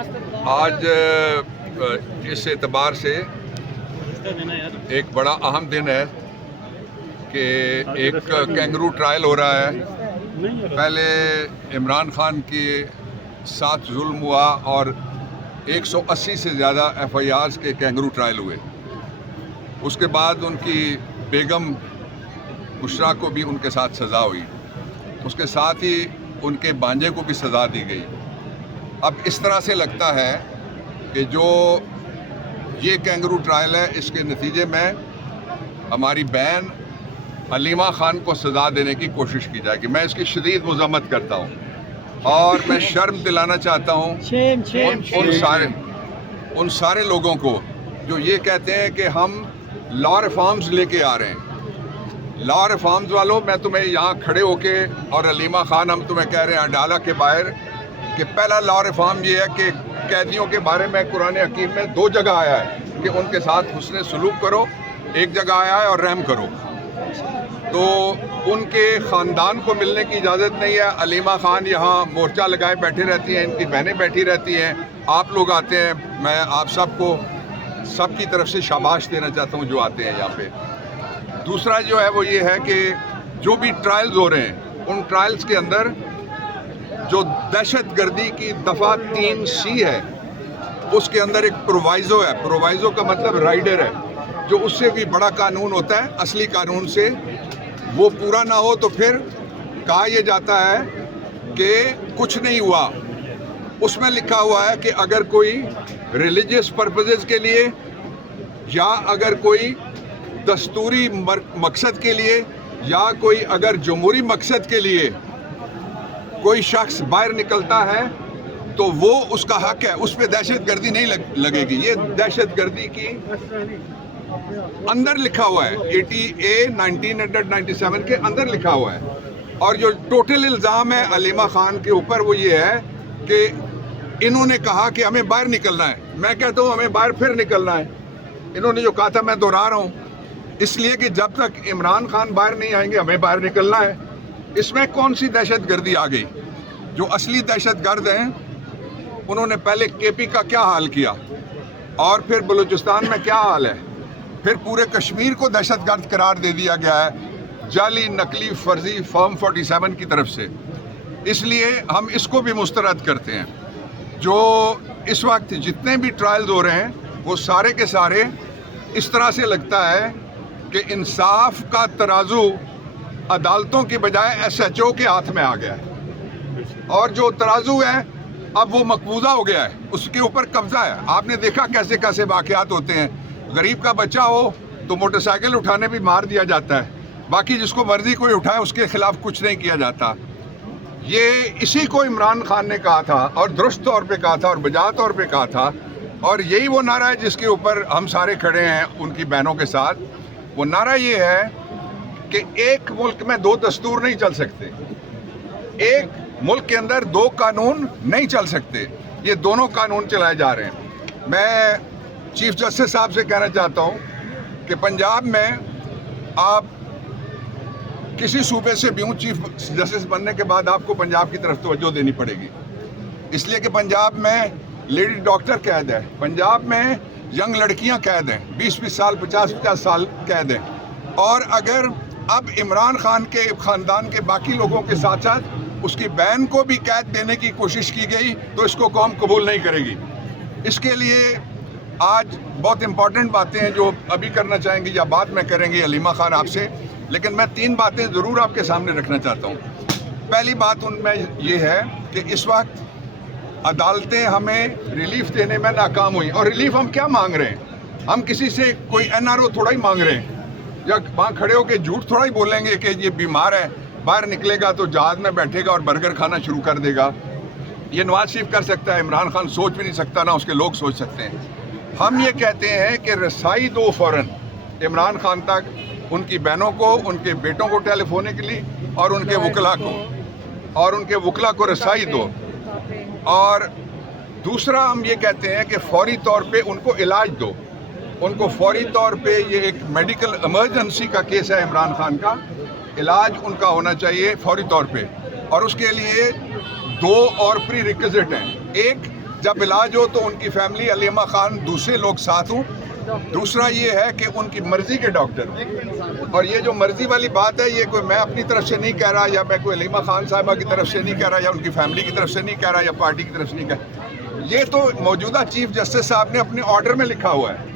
آج اس اعتبار سے ایک بڑا اہم دن ہے کہ ایک کینگرو ٹرائل ہو رہا ہے۔ پہلے عمران خان کے ساتھ ظلم ہوا اور 180 سے زیادہ FIRs کے کینگرو ٹرائل ہوئے۔ اس کے بعد ان کی بیگم بشرا کو بھی ان کے ساتھ سزا ہوئی، اس کے ساتھ ہی ان کے بانجے کو بھی سزا دی گئی۔ اب اس طرح سے لگتا ہے کہ جو یہ کینگرو ٹرائل ہے اس کے نتیجے میں ہماری بہن علیمہ خان کو سزا دینے کی کوشش کی جائے گی۔ میں اس کی شدید مذمت کرتا ہوں اور میں شرم دلانا چاہتا ہوں ان سارے لوگوں کو جو یہ کہتے ہیں کہ ہم لا ریفارمز لے کے آ رہے ہیں۔ لا ریفارمز والوں، میں تمہیں یہاں کھڑے ہو کے اور علیمہ خان ہم تمہیں کہہ رہے ہیں اڈالہ کے باہر کہ پہلا لا ریفارم یہ ہے کہ قیدیوں کے بارے میں قرآن حکیم میں 2 جگہ آیا ہے کہ ان کے ساتھ حسن سلوک کرو، ایک جگہ آیا ہے اور رحم کرو۔ تو ان کے خاندان کو ملنے کی اجازت نہیں ہے۔ علیمہ خان یہاں مورچہ لگائے بیٹھی رہتی ہیں، ان کی بہنیں بیٹھی رہتی ہیں، آپ لوگ آتے ہیں۔ میں آپ سب کی طرف سے شاباش دینا چاہتا ہوں جو آتے ہیں یہاں پہ۔ دوسرا جو ہے وہ یہ ہے کہ جو بھی ٹرائلز ہو رہے ہیں ان ٹرائلز کے اندر جو دہشت گردی کی دفعہ 3C ہے اس کے اندر ایک پرووائزو ہے۔ پرووائزو کا مطلب رائڈر ہے، جو اس سے بھی بڑا قانون ہوتا ہے اصلی قانون سے، وہ پورا نہ ہو تو پھر کہا یہ جاتا ہے کہ کچھ نہیں ہوا۔ اس میں لکھا ہوا ہے کہ اگر کوئی ریلیجیس پرپزز کے لیے یا اگر کوئی دستوری مقصد کے لیے یا کوئی اگر جمہوری مقصد کے لیے کوئی شخص باہر نکلتا ہے تو وہ اس کا حق ہے، اس پہ دہشت گردی نہیں لگے گی۔ یہ دہشت گردی کی اندر لکھا ہوا ہے، 80A 1997 کے اندر لکھا ہوا ہے۔ اور جو ٹوٹل الزام ہے علیمہ خان کے اوپر وہ یہ ہے کہ انہوں نے کہا کہ ہمیں باہر نکلنا ہے۔ میں کہتا ہوں ہمیں باہر پھر نکلنا ہے۔ انہوں نے جو کہا تھا میں دہرا رہا ہوں، اس لیے کہ جب تک عمران خان باہر نہیں آئیں گے ہمیں باہر نکلنا ہے۔ اس میں کون سی دہشت گردی آ گئی؟ جو اصلی دہشت گرد ہیں انہوں نے پہلے KP کا کیا حال کیا اور پھر بلوچستان میں کیا حال ہے، پھر پورے کشمیر کو دہشت گرد قرار دے دیا گیا ہے جعلی نقلی فرضی فارم 47 کی طرف سے۔ اس لیے ہم اس کو بھی مسترد کرتے ہیں۔ جو اس وقت جتنے بھی ٹرائلز ہو رہے ہیں وہ سارے کے سارے اس طرح سے لگتا ہے کہ انصاف کا ترازو عدالتوں کی بجائے SHO کے ہاتھ میں آ گیا ہے، اور جو ترازو ہے اب وہ مقبوضہ ہو گیا ہے، اس کے اوپر قبضہ ہے۔ آپ نے دیکھا کیسے کیسے واقعات ہوتے ہیں، غریب کا بچہ ہو تو موٹر سائیکل اٹھانے بھی مار دیا جاتا ہے، باقی جس کو مرضی کوئی اٹھائے اس کے خلاف کچھ نہیں کیا جاتا۔ یہ اسی کو عمران خان نے کہا تھا اور درست طور پہ کہا تھا اور بجا طور پہ کہا تھا، اور یہی وہ نعرہ ہے جس کے اوپر ہم سارے کھڑے ہیں ان کی بہنوں کے ساتھ۔ وہ نعرہ یہ ہے کہ ایک ملک میں 2 دستور نہیں چل سکتے، ایک ملک کے اندر 2 قانون نہیں چل سکتے، یہ دونوں قانون چلائے جا رہے ہیں۔ میں چیف جسٹس صاحب سے کہنا چاہتا ہوں کہ پنجاب میں آپ کسی صوبے سے بھی ہوں، چیف جسٹس بننے کے بعد آپ کو پنجاب کی طرف توجہ دینی پڑے گی، اس لیے کہ پنجاب میں لیڈی ڈاکٹر قید ہے، پنجاب میں ینگ لڑکیاں قید ہیں، 20-20 سال 50-50 سال قید ہیں، اور اگر اب عمران خان کے خاندان کے باقی لوگوں کے ساتھ ساتھ اس کی بہن کو بھی قید دینے کی کوشش کی گئی تو اس کو قوم قبول نہیں کرے گی۔ اس کے لیے آج بہت امپورٹنٹ باتیں ہیں جو ابھی کرنا چاہیں گی یا بعد میں کریں گی علیمہ خان آپ سے، لیکن میں 3 باتیں ضرور آپ کے سامنے رکھنا چاہتا ہوں۔ پہلی بات ان میں یہ ہے کہ اس وقت عدالتیں ہمیں ریلیف دینے میں ناکام ہوئی، اور ریلیف ہم کیا مانگ رہے ہیں؟ ہم کسی سے کوئی NRO تھوڑا ہی مانگ رہے ہیں، یا وہاں کھڑے ہو کے جھوٹ تھوڑا ہی بولیں گے کہ یہ بیمار ہے، باہر نکلے گا تو جہاز میں بیٹھے گا اور برگر کھانا شروع کر دے گا۔ یہ نواز شریف کر سکتا ہے، عمران خان سوچ بھی نہیں سکتا، نہ اس کے لوگ سوچ سکتے ہیں۔ ہم یہ کہتے ہیں کہ رسائی دو فوراً عمران خان تک، ان کی بہنوں کو، ان کے بیٹوں کو ٹیلی فونکلی اور ان کے وکلا کو رسائی دو۔ اور دوسرا ہم یہ کہتے ہیں کہ فوری طور پہ ان کو علاج دو، ان کو فوری طور پہ، یہ ایک میڈیکل ایمرجنسی کا کیس ہے عمران خان کا، علاج ان کا ہونا چاہیے فوری طور پہ، اور اس کے لیے 2 اور پری ریکوزٹ ہیں۔ ایک جب علاج ہو تو ان کی فیملی علیمہ خان دوسرے لوگ ساتھ ہوں. دوسرا یہ ہے کہ ان کی مرضی کے ڈاکٹر ہوں. اور یہ جو مرضی والی بات ہے یہ کوئی میں اپنی طرف سے نہیں کہہ رہا, یا میں کوئی علیمہ خان صاحبہ کی طرف سے نہیں کہہ رہا, یا ان کی فیملی کی طرف سے نہیں کہہ رہا, یا پارٹی کی طرف سے نہیں کہہ رہا. یہ تو موجودہ چیف جسٹس صاحب نے اپنے آرڈر میں لکھا ہوا ہے.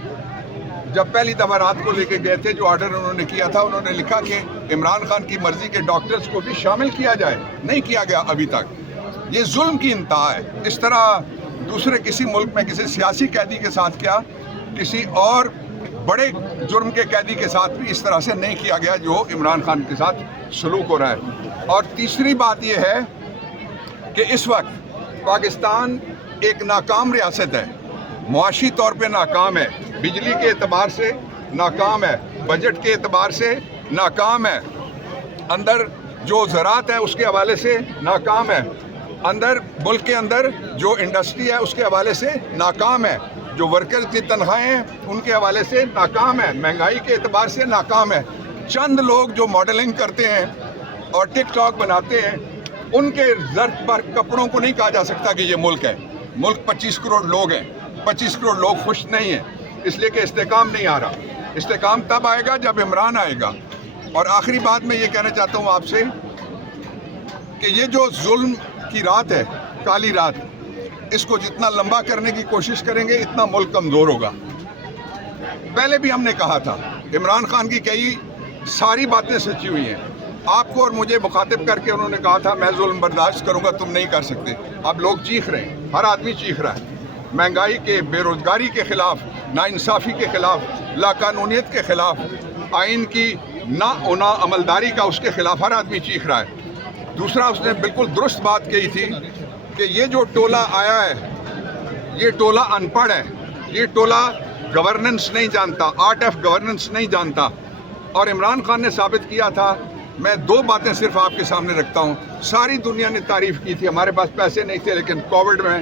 جب پہلی دفعہ رات کو لے کے گئے تھے, جو آرڈر انہوں نے کیا تھا, انہوں نے لکھا کہ عمران خان کی مرضی کے ڈاکٹرز کو بھی شامل کیا جائے. نہیں کیا گیا ابھی تک. یہ ظلم کی انتہا ہے. اس طرح دوسرے کسی ملک میں کسی سیاسی قیدی کے ساتھ کیا, کسی اور بڑے جرم کے قیدی کے ساتھ بھی اس طرح سے نہیں کیا گیا جو عمران خان کے ساتھ سلوک ہو رہا ہے. اور تیسری بات یہ ہے کہ اس وقت پاکستان ایک ناکام ریاست ہے. معاشی طور پہ ناکام ہے, بجلی کے اعتبار سے ناکام ہے, بجٹ کے اعتبار سے ناکام ہے, اندر جو زراعت ہے اس کے حوالے سے ناکام ہے, اندر ملک کے اندر جو انڈسٹری ہے اس کے حوالے سے ناکام ہے, جو ورکر کی تنخواہیں ہیں ان کے حوالے سے ناکام ہے, مہنگائی کے اعتبار سے ناکام ہے. چند لوگ جو ماڈلنگ کرتے ہیں اور ٹک ٹاک بناتے ہیں, ان کے ضرب پر کپڑوں کو نہیں کہا جا سکتا کہ یہ ملک ہے. ملک 25 کروڑ لوگ ہیں, 25 کروڑ لوگ خوش نہیں ہیں, اس لیے کہ استحکام نہیں آ رہا. استحکام تب آئے گا جب عمران آئے گا. اور آخری بات میں یہ کہنا چاہتا ہوں آپ سے کہ یہ جو ظلم کی رات ہے, کالی رات, اس کو جتنا لمبا کرنے کی کوشش کریں گے اتنا ملک کمزور ہوگا. پہلے بھی ہم نے کہا تھا, عمران خان کی کئی ساری باتیں سچی ہوئی ہیں. آپ کو اور مجھے مخاطب کر کے انہوں نے کہا تھا میں ظلم برداشت کروں گا, تم نہیں کر سکتے. اب لوگ چیخ رہے ہیں, ہر آدمی چیخ رہا ہے. مہنگائی کے, بے روزگاری کے خلاف, ناانصافی کے خلاف, لاقانونیت کے خلاف, آئین کی اونا عملداری کا اس کے خلاف ہر آدمی چیخ رہا ہے. دوسرا اس نے بالکل درست بات کہی تھی کہ یہ جو ٹولہ آیا ہے یہ ٹولہ ان پڑھ ہے, یہ ٹولہ گورننس نہیں جانتا, آرٹ آف گورننس نہیں جانتا. اور عمران خان نے ثابت کیا تھا. میں دو باتیں صرف آپ کے سامنے رکھتا ہوں. ساری دنیا نے تعریف کی تھی, ہمارے پاس پیسے نہیں تھے, لیکن کووڈ میں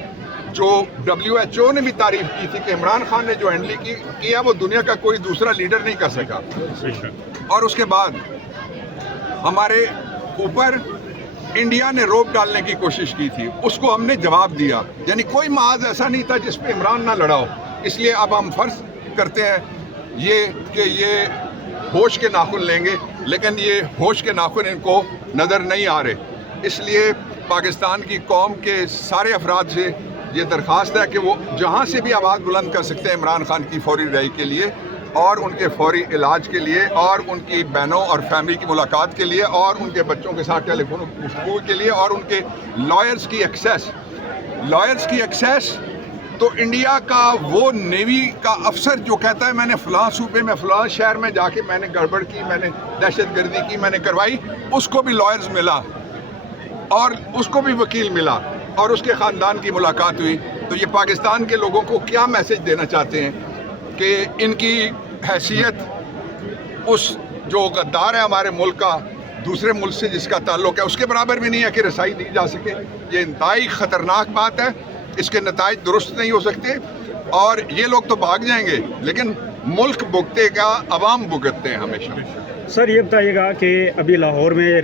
جو WHO نے بھی تعریف کی تھی کہ عمران خان نے جو ہینڈل کیا وہ دنیا کا کوئی دوسرا لیڈر نہیں کر سکا. اور اس کے بعد ہمارے اوپر انڈیا نے روپ ڈالنے کی کوشش کی تھی, اس کو ہم نے جواب دیا. یعنی کوئی محاذ ایسا نہیں تھا جس پہ عمران نہ لڑا ہو. اس لیے اب ہم فرض کرتے ہیں یہ کہ یہ ہوش کے ناخن لیں گے, لیکن یہ ہوش کے ناخن ان کو نظر نہیں آ رہے. اس لیے پاکستان کی قوم کے سارے افراد سے یہ درخواست ہے کہ وہ جہاں سے بھی آواز بلند کر سکتے ہیں عمران خان کی فوری رہائی کے لیے, اور ان کے فوری علاج کے لیے, اور ان کی بہنوں اور فیملی کی ملاقات کے لیے, اور ان کے بچوں کے ساتھ ٹیلی فون گفتگو کے لیے, اور ان کے لائرز کی ایکسیس. تو انڈیا کا وہ نیوی کا افسر جو کہتا ہے میں نے فلاں صوبے میں فلاں شہر میں جا کے میں نے گڑبڑ کی, میں نے دہشت گردی کی, میں نے کروائی, اس کو بھی لائرز ملا اور اس کو بھی وکیل ملا اور اس کے خاندان کی ملاقات ہوئی. تو یہ پاکستان کے لوگوں کو کیا میسج دینا چاہتے ہیں کہ ان کی حیثیت اس جو غدار ہے ہمارے ملک کا, دوسرے ملک سے جس کا تعلق ہے, اس کے برابر بھی نہیں ہے کہ رسائی دی جا سکے. یہ انتہائی خطرناک بات ہے, اس کے نتائج درست نہیں ہو سکتے. اور یہ لوگ تو بھاگ جائیں گے لیکن ملک بھگتے گا, عوام بھگتتے ہیں ہمیشہ. سر یہ بتائیے گا کہ ابھی لاہور میں